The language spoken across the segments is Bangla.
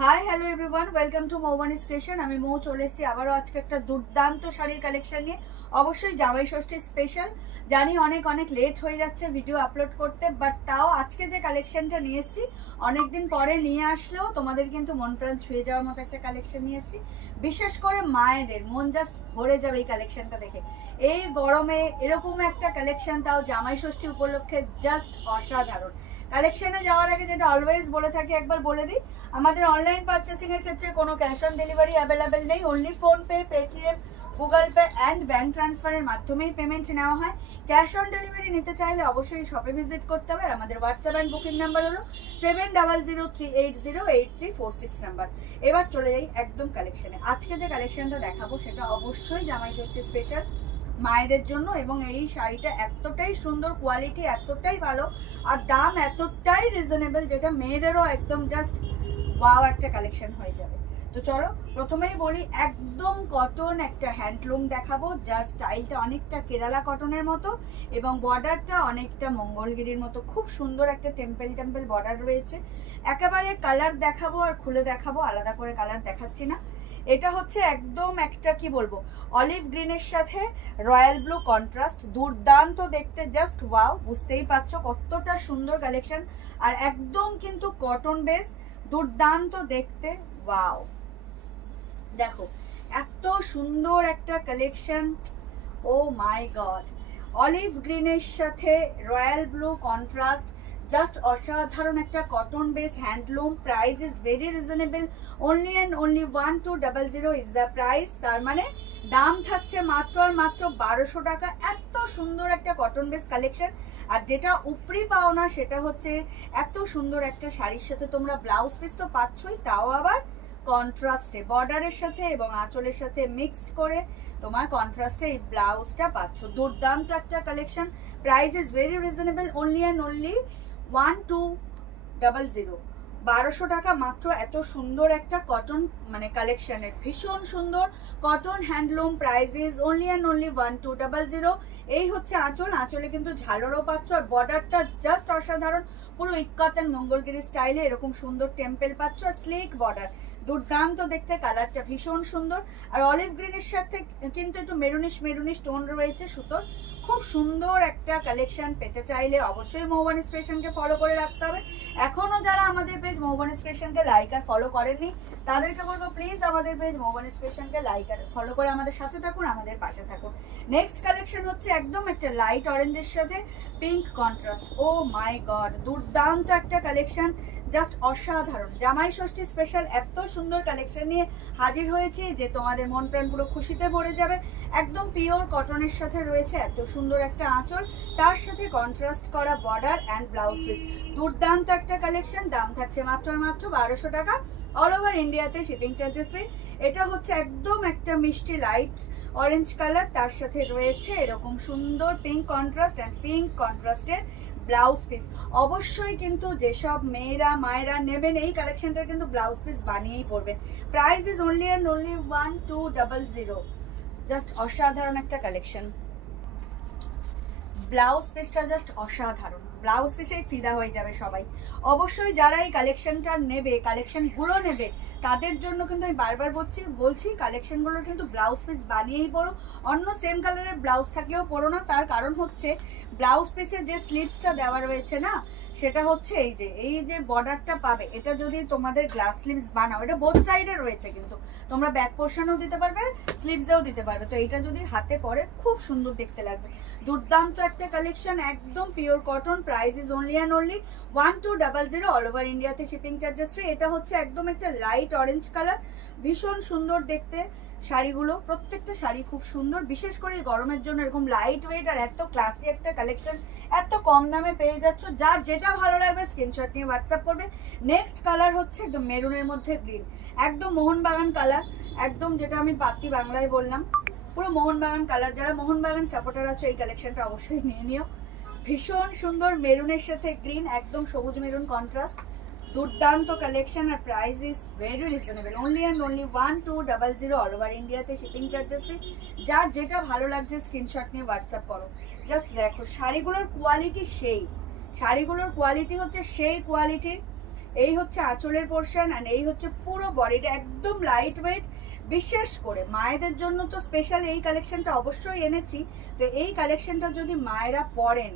High hello everyone, welcome to Moubani's creation. আমি মৌ চলে এসেছি আবারও আজকে একটা দুর্দান্ত শাড়ির কালেকশন নিয়ে। অবশ্যই জামাই ষষ্ঠী স্পেশাল। জানি অনেক অনেক লেট হয়ে যাচ্ছে ভিডিও আপলোড করতে, বাট তাও আজকে যে কালেকশনটা নিয়ে এসেছি অনেকদিন পরে নিয়ে আসলেও তোমাদের কিন্তু মন প্রাণ ছুঁয়ে যাওয়ার মতো একটা কালেকশন নিয়ে এসেছি। বিশেষ করে মায়েদের মন জাস্ট ভরে যাবে এই কালেকশনটা দেখে। এই গরমে এরকম একটা কালেকশন, তাও জামাই ষষ্ঠী উপলক্ষে, জাস্ট অসাধারণ। কালেকশনে যাওয়ার আগে যেটা অলওয়েজ বলে থাকি, একবার বলে দিই, আমাদের অনলাইন পারচেসিং এর ক্ষেত্রে কোনো ক্যাশ অন ডেলিভারি অ্যাভেলেবেল নেই। Only PhonePe, Paytm, Google pay and bank ট্রান্সফারের মাধ্যমেই পেমেন্ট নেওয়া হয়। ক্যাশ অন ডেলিভারি নিতে চাইলে অবশ্যই শপে ভিজিট করতে হবে। আর আমাদের হোয়াটসঅ্যাপ অ্যান্ড বুকিং নাম্বার হলো 7003808346 নাম্বার। এবার চলে যাই একদম কালেকশনে। আজকে যে কালেকশনটা দেখাবো সেটা অবশ্যই জামাই ষষ্ঠী স্পেশাল মায়েদের জন্য, এবং এই শাড়িটা এতটাই সুন্দর, কোয়ালিটি এতটাই ভালো, আর দাম এতটাই রিজনেবল, যেটা মেয়েদেরও একদম জাস্ট ওয়াও একটা কালেকশন হয়ে যাবে। তো চলো প্রথমেই বলি, একদম কটন একটা হ্যান্ডলুম দেখাবো, যার স্টাইলটা অনেকটা কেরালা কটনের মতো এবং বর্ডারটা অনেকটা মঙ্গলগিরির মতো। খুব সুন্দর একটা টেম্পল টেম্পল বর্ডার রয়েছে। একেবারে কালার দেখাবো আর খুলে দেখাবো, আলাদা করে কালার দেখাচ্ছি না। এটা হচ্ছে একদম একটা কি বলবো, অলিভ গ্রিনের সাথে রয়্যাল ব্লু কন্ট্রাস্ট, দুর্দান্ত দেখতে, জাস্ট ওয়াও। বুঝতেই পারছো কতটা সুন্দর কালেকশন, আর একদম কিন্তু কটন বেস, দুর্দান্ত দেখতে, ওয়াও। দেখো এত সুন্দর একটা কালেকশন, ও মাই গড। অলিভ গ্রিনের সাথে রয়্যাল ব্লু কন্ট্রাস্ট, জাস্ট অসাধারণ একটা cotton base handloom. Price is very reasonable, only and only 1200 is the price. তার মানে দাম থাকছে মাত্র আর মাত্র 1200 টাকা। এত সুন্দর একটা কটন বেস কালেকশন। আর যেটা উপরি পাও না সেটা হচ্ছে এত সুন্দর একটা শাড়ির সাথে তোমরা ব্লাউজ পিস তো পাচ্ছই, তাও আবার কন্ট্রাস্টে, বর্ডারের সাথে এবং আঁচলের সাথে মিক্সড করে তোমার কন্ট্রাস্টে এই ব্লাউজটা পাচ্ছ। দুর্দান্ত একটা collection. Price is very reasonable, only and only 1200, 1200 টাকা মাত্র। এত সুন্দর একটা কটন মানে কালেকশনের, ভীষণ সুন্দর cotton handloom. Price is only and only 1200। এই হচ্ছে আঁচল, আঁচলে কিন্তু ঝালরও পাচ্ছ, আর বর্ডারটা জাস্ট অসাধারণ, পুরো ইক্কাত এন্ড মঙ্গলগিরি স্টাইলে এরকম সুন্দর টেম্পল পাচ্ছ, আর স্লিক বর্ডার, দুর্দান্ত দেখতে। কালারটা ভীষণ সুন্দর, আর অলিভ গ্রিনের সাথে কিন্তু একটু মেরুনিশ মেরুনিশ টোন রয়েছে সুতোর। খুব সুন্দর একটা কালেকশন পেতে চাইলে অবশ্যই মৌবানিস ফ্যাশনকে ফলো করে রাখতে হবে। এখনো যারা আমাদের পেজ মৌবানিস ফ্যাশনকে লাইক আর ফলো করেননি, তাদেরকে বলবো প্লিজ আমাদের পেজ মৌবানিস ফ্যাশনকে লাইক আর ফলো করে আমাদের সাথে থাকুন, আমাদের পাশে থাকুন। নেক্সট কালেকশন হচ্ছে একদম একটা লাইট অরেঞ্জের সাথে পিঙ্ক কন্ট্রাস্ট। ও মাই গড, দুর্দান্ত একটা কালেকশন, জাস্ট অসাধারণ। জামাই ষষ্ঠী স্পেশাল এত সুন্দর কালেকশন নিয়ে হাজির হয়েছি যে তোমাদের মন প্রাণ পুরো খুশিতে ভরে যাবে। একদম পিওর কটনের সাথে রয়েছে এত সুন্দর একটা আঁচল, তার সাথে কন্ট্রাস্ট করা বর্ডার অ্যান্ড ব্লাউজ পিস। দুর্দান্ত একটা কালেকশন, দাম থাকছে মাত্র মাত্র 1200 টাকা। অল ওভার ইন্ডিয়াতে শিপিং চার্জেস ফ্রি। এটা হচ্ছে একদম একটা মিষ্টি লাইট অরেঞ্জ কালার, তার সাথে রয়েছে এরকম সুন্দর পিঙ্ক কন্ট্রাস্ট অ্যান্ড পিঙ্ক কন্ট্রাস্টের ব্লাউজ পিস। অবশ্যই কিন্তু যেসব মেয়েরা মায়েরা নেবেন এই কালেকশনটার কিন্তু ব্লাউজ পিস বানিয়েই পরবেন। Price is only and only 1200। Just অসাধারণ একটা কালেকশন। ব্লাউজ পিসটা জাস্ট অসাধারণ, ব্লাউজ পিসেই ফিদা হয়ে যাবে সবাই। অবশ্যই যারা এই কালেকশনটা নেবে, কালেকশনগুলো নেবে, তাদের জন্য কিন্তু আমি বারবার বলছি কালেকশনগুলো কিন্তু ব্লাউজ পিস বানিয়েই পরো। অন্য সেম কালারের ব্লাউজ থাকলেও পরো না, তার কারণ হচ্ছে ব্লাউজ পিসে যে স্লিভসটা দেওয়া রয়েছে না, সেটা হচ্ছে এই যে বর্ডারটা পাবে, এটা যদি তোমাদের গ্লাস স্লিভস বানাও, এটা বোথ সাইডে রয়েছে, কিন্তু তোমরা ব্যাক পোর্শনেও দিতে পারবে, স্লিভসেও দিতে পারবে। তো এইটা যদি হাতে পরে খুব সুন্দর দেখতে লাগবে। দুর্দান্ত একটা কালেকশন, একদম pure cotton. Price is only and only 1200। All over ইন্ডিয়াতে শিপিং চার্জেস ফ্রি। এটা হচ্ছে একদম একটা লাইট অরেঞ্জ কালার, ভীষণ সুন্দর দেখতে শাড়িগুলো। প্রত্যেকটা শাড়ি খুব সুন্দর, বিশেষ করে গরমের জন্য এরকম লাইট ওয়েট আর এত ক্লাসি একটা কালেকশন এত কম দামে পেয়ে যাচ্ছ। যার যেটা ভালো লাগবে স্ক্রিনশট নিয়ে হোয়াটসঅ্যাপ করবে। নেক্সট কালার হচ্ছে একদম মেরুনের মধ্যে গ্রিন, একদম মোহনবাগান কালার, একদম যেটা আমি পাতি বাংলায় বললাম, পুরো মোহনবাগান কালার। যারা মোহনবাগান সাপোর্টার আছে এই কালেকশনটা অবশ্যই নিয়ে নিও। ভীষণ সুন্দর মেরুনের সাথে গ্রিন, একদম সবুজ মেরুন কন্ট্রাস্ট, দুর্দান্ত কালেকশন। আর price is very reasonable, only and only 1200। All over ইন্ডিয়াতে শিপিং চার্জেস ফ্রি। যার যেটা ভালো লাগছে স্ক্রিনশট নিয়ে হোয়াটসঅ্যাপ করো। জাস্ট দেখো শাড়িগুলোর কোয়ালিটি সেই, শাড়িগুলোর কোয়ালিটি হচ্ছে সেই কোয়ালিটির। এই হচ্ছে আঁচলের পোর্শন অ্যান্ড এই হচ্ছে পুরো বডিটা একদম লাইট ওয়েট। বিশেষ করে মায়েদের জন্য তো স্পেশাল এই কালেকশনটা অবশ্যই এনেছি। তো এই কালেকশনটা যদি মায়েরা পরেন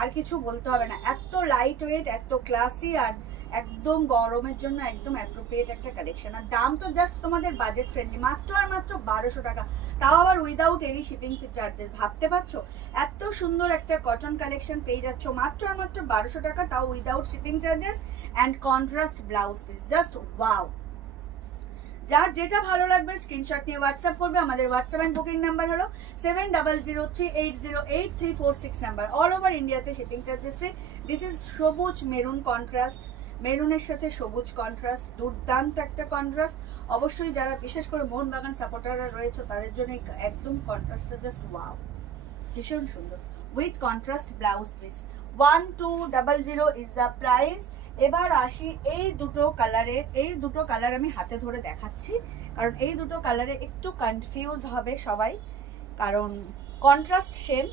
আর কিছু বলতে হবে না, এত লাইট ওয়েট, এত ক্লাসি, আর একদম গরমের জন্য একদম অ্যাপ্রোপ্রিয়েট একটা কালেকশন। আর দাম তো জাস্ট তোমাদের বাজেট ফ্রেন্ডলি, মাত্র আর মাত্র 1200 টাকা, তাও আবার উইদাউট এনি শিপিং চার্জেস। ভাবতে পারছো এত সুন্দর একটা কটন কালেকশন পেয়ে যাচ্ছ মাত্র আর মাত্র 1200 টাকা, তাও without shipping charges and contrast blouse piece. Just wow. যার যেটা ভালো লাগবে স্ক্রিনশট নিয়ে হোয়াটসঅ্যাপ করবে। আমাদের হোয়াটসঅ্যাপ অ্যান্ড বুকিং নাম্বার হলো 7003808346 নাম্বার। অল ওভার ইন্ডিয়াতে shipping charges free. This is সবুজ মেরুন কন্ট্রাস্ট, মেরুনের সাথে সবুজ কন্ট্রাস্ট, দুর্দান্ত একটা কন্ট্রাস্ট। অবশ্যই যারা বিশেষ করে মোহনবাগান সাপোর্টাররা রয়েছে তাদের জন্য একদম কন্ট্রাস্টটা জাস্ট ওয়াও, ভীষণ সুন্দর with contrast blouse piece. 1200 is the price. এবার আসি এই দুটো কালারের, এই দুটো কালার আমি হাতে ধরে দেখাচ্ছি কারণ এই দুটো কালারে একটু কনফিউজ হবে সবাই, কারণ কন্ট্রাস্ট সেম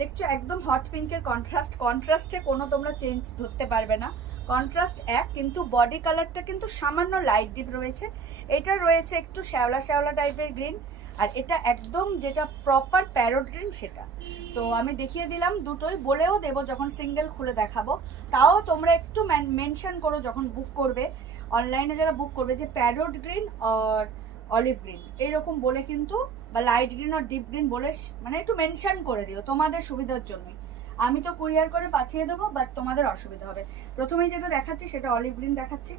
দেখছো, একদম হট পিঙ্কের কন্ট্রাস্ট, কন্ট্রাস্টে কোনো তোমরা চেঞ্জ ধরতে পারবে না, কন্ট্রাস্ট এক, কিন্তু বডি কালারটা কিন্তু সামান্য লাইট ডিপ রয়েছে। এটা রয়েছে একটু শ্যাওলা শ্যাওলা টাইপের গ্রিন, আর এটা একদম যেটা প্রপার প্যারট গ্রিন সেটা। তো আমি দেখিয়ে দিলাম দুটোই, বলেও দেবো যখন সিঙ্গেল খুলে দেখাবো। তাও তোমরা একটু মেনশন করো যখন বুক করবে, অনলাইনে যারা বুক করবে, যে প্যারট গ্রিন আর অলিভ গ্রিন এইরকম বলে কিন্তু, বা লাইট গ্রিন আর ডিপ গ্রিন বলে, মানে একটু মেনশন করে দিও তোমাদের সুবিধার জন্যই। আমি তো কুরিয়ার করে পাঠিয়ে দেবো, বাট তোমাদের অসুবিধা হবে। প্রথমেই যেটা দেখাচ্ছি সেটা অলিভ গ্রিন দেখাচ্ছি,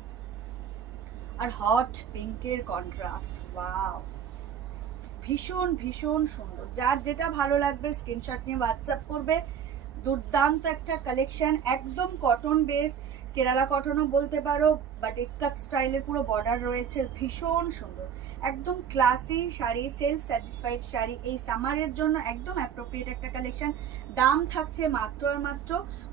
আর হট পিঙ্কের কন্ট্রাস্ট, ওয়াও, ভীষণ ভীষণ সুন্দর। যার যেটা ভালো লাগবে স্ক্রিনশট নিয়ে হোয়াটসঅ্যাপ করবে। দুর্দান্ত একটা কালেকশন, একদম কটন বেস, কেরালা কটনও বলতে পারো, বাট ইক্কাত স্টাইলের পুরো বর্ডার রয়েছে, ভীষণ সুন্দর, একদম classy sari, self satisfied sari, এই সামারের জন্য একদম অ্যাপ্রোপ্রিয়েট একটা কালেকশন। দাম থাকছে মাত্র আর মাত্র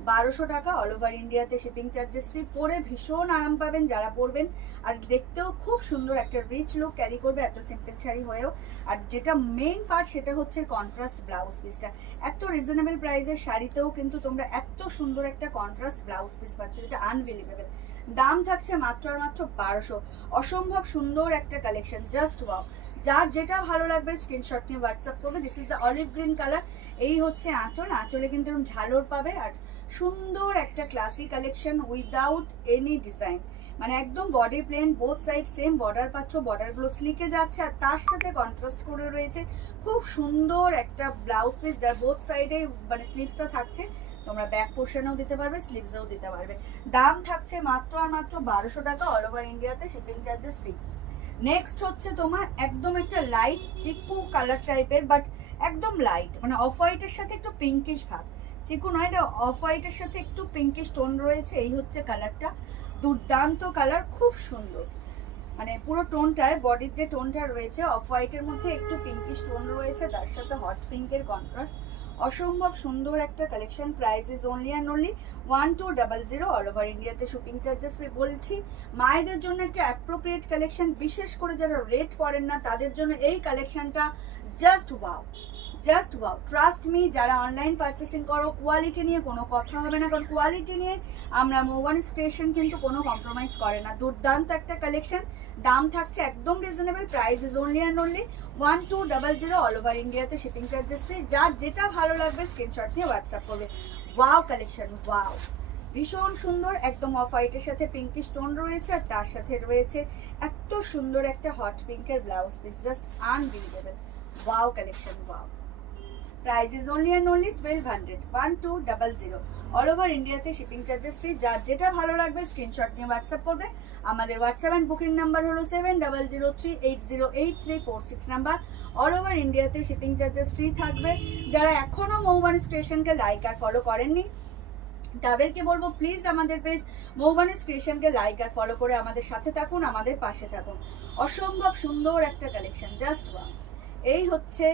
1200 টাকা, অল ওভার ইন্ডিয়াতে শিপিং চার্জেস ফ্রি। পরে ভীষণ আরাম পাবেন যারা পরবেন, আর দেখতেও খুব সুন্দর একটা রিচ লুক ক্যারি করবে এত সিম্পল শাড়ি হয়েও। আর যেটা মেইন পার্ট সেটা হচ্ছে কন্ট্রাস্ট ব্লাউজ পিসটা। এত রিজনেবল প্রাইসের শাড়িতেও কিন্তু তোমরা এত সুন্দর একটা কন্ট্রাস্ট ব্লাউজ পিস পাচ্ছ, যেটা আনবিলিভেবল। দাম থাকছে মাত্র আর মাত্র 1200। অসম্ভব সুন্দর একটা কালেকশন, জাস্ট ওয়াও। যার যেটা ভালো লাগবে স্ক্রিনশট নিয়ে হোয়াটসঅ্যাপ করবে। This is the olive green colour. এই হচ্ছে আঁচল, আঁচলে কিন্তু এরকম ঝালর পাবে, আর সুন্দর একটা classy collection without any design, মানে একদম body plain, both side same border পাচ্ছ, বর্ডারগুলো স্লিকে যাচ্ছে, আর তার সাথে কন্ট্রাস্ট করে রয়েছে খুব সুন্দর একটা ব্লাউজ পিস, যার বোথ সাইডে মানে স্লিভসটা থাকছে। তোমরা ব্যাক পোর্শনেও দিতে পারবে, স্লিভসেও দিতে পারবে। দাম থাকছে মাত্র আর মাত্র 1200 টাকা, অল ওভার ইন্ডিয়াতে শিপিং চার্জেস ফ্রি। নেক্সট হচ্ছে তোমার একদম একটা লাইট চিকু কালার টাইপের, বাট একদম লাইট, মানে অফ হোয়াইটের সাথে একটু পিঙ্কিশ ভাব, চিকু নয়, এটা অফ হোয়াইটের সাথে একটু পিঙ্কিশ টোন রয়েছে। এই হচ্ছে কালারটা, দুর্দান্ত কালার, খুব সুন্দর, মানে পুরো টোনটায়, বডির যে টোনটা রয়েছে অফ হোয়াইটের মধ্যে একটু পিঙ্কিশ টোন রয়েছে, তার সাথে হট পিঙ্কের কন্ট্রাস্ট। অসম্ভব সুন্দর একটা collection. Price is only and only 1200, all over ইন্ডিয়াতে শিপিং চার্জেস ফ্রি। বলছি মায়েদের জন্য একটা অ্যাপ্রোপ্রিয়েট কালেকশন, বিশেষ করে যারা রেট পড়েন না তাদের জন্য এই কালেকশনটা just wow, just wow. Trust me, যারা অনলাইন পারচেসিং করো কোয়ালিটি নিয়ে কোনো কথা হবে না, কারণ কোয়ালিটি নিয়ে আমরা মৌবানিস ক্রিয়েশন কিন্তু কোনো কম্প্রোমাইজ করে না। দুর্দান্ত একটা কালেকশন, দাম থাকছে একদম reasonable. Price is only and only 1200, all over ইন্ডিয়াতে শিপিং চার্জেস ফ্রি। যার যেটা ভালো লাগবে স্ক্রিনশট নিয়ে হোয়াটসঅ্যাপ করবে। ওয়াও কালেকশন, ওয়াও, ভীষণ সুন্দর, একদম অফ হোয়াইটের সাথে পিঙ্কি স্টোন রয়েছে, আর তার সাথে রয়েছে এত সুন্দর একটা হট পিঙ্কের blouse piece, just unbelievable. Wow collection, wow. Price is only and only 1200, all over ইন্ডিয়াতে শিপিং চার্জেস ফ্রি। যার যেটা ভালো লাগবে স্ক্রিনশট নিয়ে হোয়াটসঅ্যাপ করবে। আমাদের হোয়াটসঅ্যাপ অ্যান্ড বুকিং নাম্বার হলো 7003808346 নাম্বার। অল ওভার ইন্ডিয়াতে শিপিং চার্জেস ফ্রি থাকবে। যারা এখনো মৌবানিস ক্রিয়েশনকে লাইক আর ফলো করেননি তাদেরকে বলবো প্লিজ আমাদের পেজ মৌবানিস ক্রিয়েশনকে লাইক আর ফলো করে আমাদের সাথে থাকুন, আমাদের পাশে থাকুন। অসম্ভব সুন্দর একটা কালেকশন, জাস্ট ওয়াও। এই হচ্ছে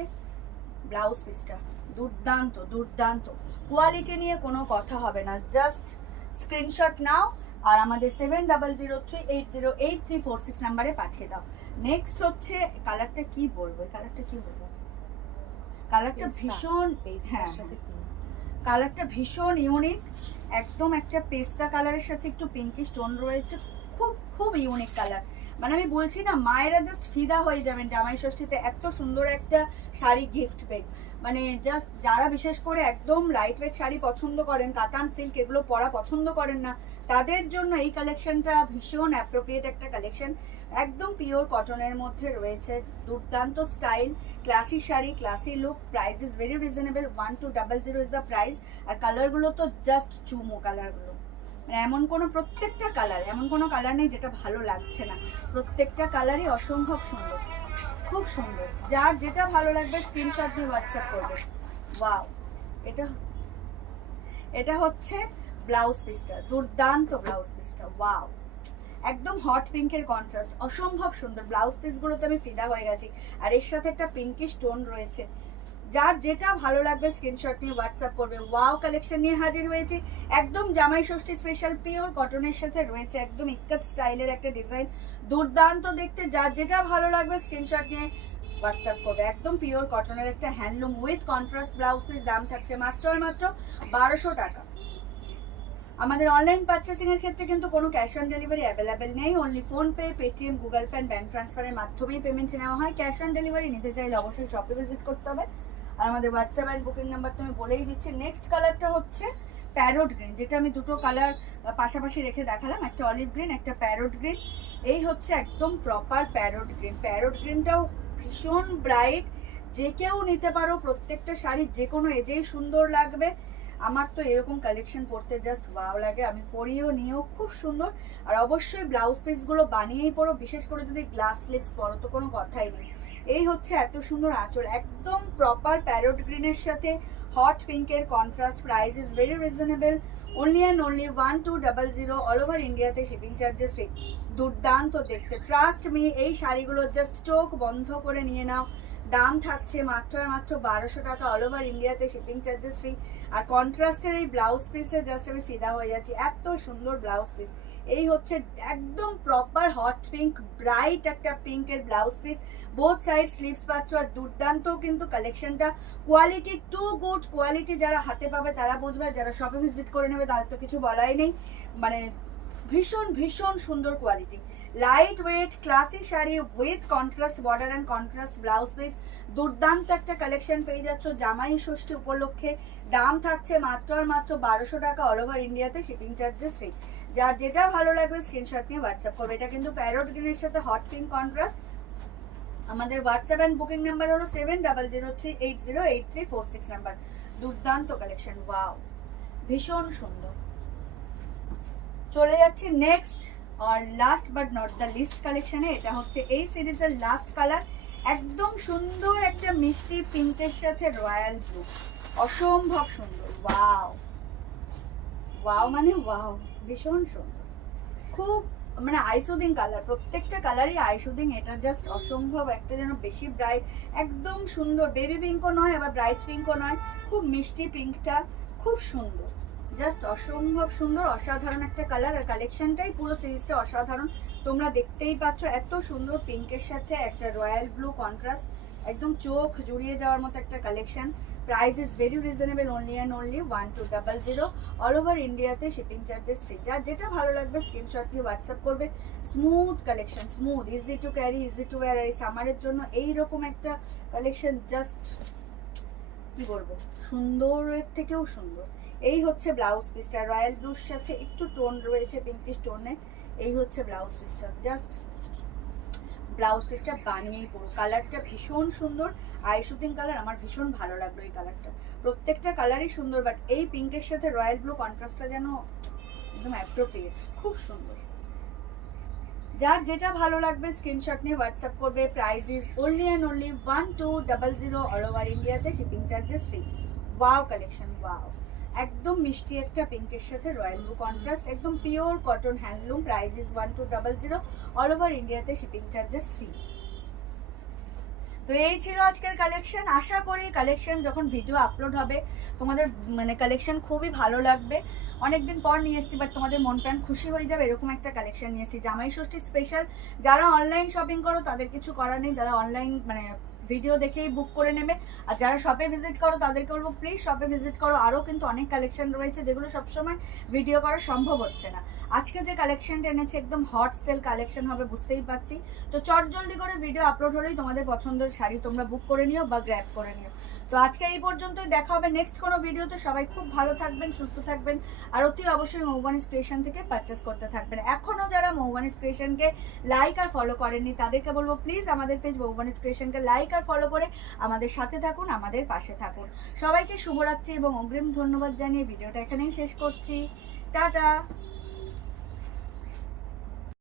ব্লাউজ পিসটা, দুর্দান্ত দুর্দান্ত, কোয়ালিটি নিয়ে কোনো কথা হবে না। জাস্ট স্ক্রিনশট নাও আর আমাদের 7003808346 নাম্বারে পাঠিয়ে দাও। নেক্সট হচ্ছে কালারটা, কি বলবো কালারটা, কি বলবো, কালারটা ভীষণ, হ্যাঁ কালারটা ভীষণ ইউনিক, একদম একটা পেস্তা কালারের সাথে একটু পিঙ্কি স্টোন রয়েছে, খুব খুব ইউনিক কালার। মানে আমি বলছি না, মায়েরা জাস্ট ফিদা হয়ে যাবেন জামাই ষষ্ঠীতে এত সুন্দর একটা শাড়ি গিফট পেয়ে। মানে জাস্ট যারা বিশেষ করে একদম লাইট ওয়েট শাড়ি পছন্দ করেন, কাতান সিল্ক এগুলো পরা পছন্দ করেন না, তাদের জন্য এই কালেকশনটা ভীষণ অ্যাপ্রোপ্রিয়েট একটা কালেকশন। একদম পিওর কটনের মধ্যে রয়েছে, দুর্দান্ত style, classy sari, classy look, price is very reasonable, 1200 is the price. আর কালারগুলো তো জাস্ট চুমো কালারগুলো, মানে এমন কোনো, প্রত্যেকটা কালার, এমন কোনো কালার নেই যেটা ভালো লাগছে না, প্রত্যেকটা কালারই অসম্ভব সুন্দর, খুব সুন্দর। যার যেটা ভালো লাগবে স্ক্রিনশট দিয়ে হোয়াটসঅ্যাপ করবে। ওয়াও, এটা হচ্ছে ব্লাউজ পিসটা, দুর্দান্ত ব্লাউজ পিসটা, ওয়াও, একদম হট পিঙ্কের কন্ট্রাস্ট, অসম্ভব সুন্দর। ব্লাউজ পিসগুলোতে আমি ফিদা হয়ে গেছি, আর এর সাথে একটা পিঙ্কি স্টোন রয়েছে। যার যেটা ভালো লাগবে স্ক্রিনশট নিয়ে হোয়াটসঅ্যাপ করবে। ওয়াও কালেকশন নিয়ে হাজির হয়েছি, একদম জামাই ষষ্ঠী স্পেশাল পিওর কটনের সাথে রয়েছে, একদম ইক্কাত স্টাইলের একটা ডিজাইন, দুর্দান্ত দেখতে। যার যেটা ভালো লাগবে স্ক্রিনশট নিয়ে হোয়াটসঅ্যাপ করবে। একদম পিওর কটনের একটা handloom with contrast blouse piece, দাম থাকছে মাত্র আর মাত্র 1200 টাকা। আমাদের অনলাইন পারচেসিং এর ক্ষেত্রে কিন্তু কোনো ক্যাশ অন ডেলিভারি অ্যাভেলেবেল নেই, only PhonePe, Paytm, Google pay, bank ট্রান্সফারের মাধ্যমেই পেমেন্ট নেওয়া হয়। ক্যাশ অন ডেলিভারি নিতে চাইলে অবশ্যই শপে ভিজিট করতে হবে। আর আমাদের হোয়াটসঅ্যাপ অ্যান্ড বুকিং নাম্বার তো আমি বলেই দিচ্ছি। নেক্সট কালারটা হচ্ছে প্যারোট গ্রিন, যেটা আমি দুটো কালার পাশাপাশি রেখে দেখালাম, একটা অলিভ গ্রিন, একটা প্যারোট গ্রিন। এই হচ্ছে একদম প্রপার প্যারোট গ্রিন। প্যারোট গ্রিনটাও ভীষণ ব্রাইট, যে কেউ নিতে পারো, প্রত্যেকটা শাড়ি যে কোনো এজেই সুন্দর লাগবে। আমার তো এরকম কালেকশন পরতে জাস্ট ভালো লাগে, আমি পরিও নিয়েও খুব সুন্দর। আর অবশ্যই ব্লাউজ পিসগুলো বানিয়েই পরো, বিশেষ করে যদি গ্লাস স্লিভস পরো তো কোনো কথাই নেই। এই হচ্ছে এত সুন্দর আঁচল, একদম প্রপার প্যারোট গ্রিনের সাথে হট পিঙ্কের contrast. Price is very reasonable, only and only 1200, all over ইন্ডিয়াতে শিপিং চার্জেস ফ্রি। দুর্দান্ত দেখতে, ট্রাস্ট মি, এই শাড়িগুলো জাস্ট চোখ বন্ধ করে নিয়ে নাও। দাম থাকছে মাত্র আর মাত্র 1200 টাকা, অল ওভার ইন্ডিয়াতে শিপিং চার্জেস ফ্রি। আর কন্ট্রাস্টের এই ব্লাউজ পিসে জাস্ট আমি ফিদা হয়ে যাচ্ছি, এত সুন্দর ব্লাউজ পিস। এই হচ্ছে একদম প্রপার হট পিঙ্ক, ব্রাইট একটা পিঙ্কের blouse piece, both side sleeves পাচ্ছ। আর দুর্দান্ত কিন্তু কালেকশনটা, কোয়ালিটি টু গুড, কোয়ালিটি যারা হাতে পাবে তারা বুঝবে, যারা শপে ভিজিট করে নেবে তাদের তো কিছু বলাই নেই। মানে ভীষণ ভীষণ সুন্দর quality, light weight classy sari with contrast border and contrast blouse piece. দুর্দান্ত একটা কালেকশন পেয়ে যাচ্ছ জামাই ষষ্ঠী উপলক্ষে। দাম থাকছে মাত্র আর মাত্র 1200 টাকা, অল ওভার ইন্ডিয়াতে শিপিং চার্জেস ফ্রি। যার যেটা ভালো লাগবে স্ক্রিনশট নিয়ে হোয়াটসঅ্যাপ করবে। এটা কিন্তু প্যারোট গ্রিনের সাথে হট পিঙ্ক কন্ট্রাস্ট। আমাদের হোয়াটসঅ্যাপ অ্যান্ড বুকিং নাম্বার হলো 7003808346 নাম্বার। দুর্দান্ত কালেকশন, ওয়াও, ভীষণ সুন্দর। চলে যাচ্ছি নেক্সট আর last but not the least কালেকশনে। এটা হচ্ছে এই সিরিজের লাস্ট কালার, একদম সুন্দর একটা মিষ্টি পিঙ্কের সাথে রয়্যাল ব্লু, অসম্ভব সুন্দর। ওয়াও ওয়াও মানে ওয়াও, ভীষণ সুন্দর, খুব মানে আইসুদিং কালার, প্রত্যেকটা কালারই আইসুদিং। এটা জাস্ট অসম্ভব একটা, যেন বেশি ব্রাইট, একদম সুন্দর, বেবি পিঙ্কও নয় আবার ব্রাইট পিঙ্কও নয়, খুব মিষ্টি পিঙ্কটা, খুব সুন্দর, জাস্ট অসম্ভব সুন্দর, অসাধারণ একটা কালার। আর কালেকশনটাই পুরো সিরিজটা অসাধারণ, তোমরা দেখতেই পাচ্ছ এত সুন্দর পিঙ্কের সাথে একটা রয়্যাল ব্লু কন্ট্রাস্ট, একদম চোখ জুড়িয়ে যাওয়ার মতো একটা collection. Price is very reasonable, only and only 1200, all over ইন্ডিয়াতে শিপিং চার্জেস ফ্রি। যার যেটা ভালো লাগবে স্ক্রিনশট দিয়ে হোয়াটসঅ্যাপ করবে। Smooth collection, smooth, easy to carry, easy to wire. এই সামারের জন্য এইরকম একটা কালেকশন জাস্ট কি বলবো, সুন্দরের থেকেও সুন্দর। এই হচ্ছে ব্লাউজ পিসটা, রয়্যাল ব্লুর সাথে একটু টোন রয়েছে পিঙ্কিশ টোনে। এই হচ্ছে ব্লাউজ পিসটা, জাস্ট ব্লাউজ পিসটা বানিয়েই পুরো, কালারটা ভীষণ সুন্দর, আই শুটিং কালার, আমার ভীষণ ভালো লাগলো এই কালারটা। প্রত্যেকটা কালারই সুন্দর, বাট এই পিঙ্কের সাথে রয়্যাল ব্লু কন্ট্রাস্টটা যেন একদম অ্যাপ্রোপ্রিয়েট, খুব সুন্দর। যার যেটা ভালো লাগবে স্ক্রিনশট নিয়ে হোয়াটসঅ্যাপ করবে। Price is only and only 1200, all over ইন্ডিয়াতে shipping charges free. Wow collection, wow, একদম মিষ্টি একটা পিঙ্কের সাথে রয়্যাল ব্লু কন্ট্রাস্ট, একদম pure cotton handloom. Price is 1200, all over ইন্ডিয়াতে শিপিং চার্জেস ফ্রি। তো এই ছিল আজকের কালেকশন। আশা করি কালেকশন যখন ভিডিও আপলোড হবে তোমাদের মানে কালেকশন খুবই ভালো লাগবে। অনেকদিন পর নিয়ে এসেছি, বাট তোমাদের মন প্রাণ খুশি হয়ে যাবে, এরকম একটা কালেকশন নিয়ে এসেছি জামাই ষষ্ঠী স্পেশাল। যারা অনলাইন শপিং করো তাদের কিছু করার নেই, যারা অনলাইন মানে ভিডিও দেখেই বুক করে নেবে। আর যারা শপে ভিজিট করো তাদেরকে বলবো প্লিজ শপে ভিজিট করো, আরও কিন্তু অনেক কালেকশন রয়েছে যেগুলো সবসময় ভিডিও করা সম্ভব হচ্ছে না। আজকে যে কালেকশনটা এনেছে একদম হট সেল কালেকশন হবে, বুঝতেই পারছি। তো চট জলদি করে ভিডিও আপলোড হলেই তোমাদের পছন্দের শাড়ি তোমরা বুক করে নিও বা গ্র্যাব করে নিও। তো আজকে এই পর্যন্তই, দেখা হবে নেক্সট কোনো ভিডিওতে। সবাই খুব ভালো থাকবেন, সুস্থ থাকবেন, আর অতি অবশ্যই মৌবানিস ক্রিয়েশন থেকে পারচেস করতে থাকবেন। এখনও যারা মৌবানিস ক্রিয়েশনকে লাইক আর ফলো করেননি তাদেরকে বলবো প্লিজ আমাদের পেজ মৌবানিস ক্রিয়েশনকে লাইক আর ফলো করে আমাদের সাথে থাকুন, আমাদের পাশে থাকুন। সবাইকে শুভরাত্রি এবং অগ্রিম ধন্যবাদ জানিয়ে ভিডিওটা এখানেই শেষ করছি। টাটা।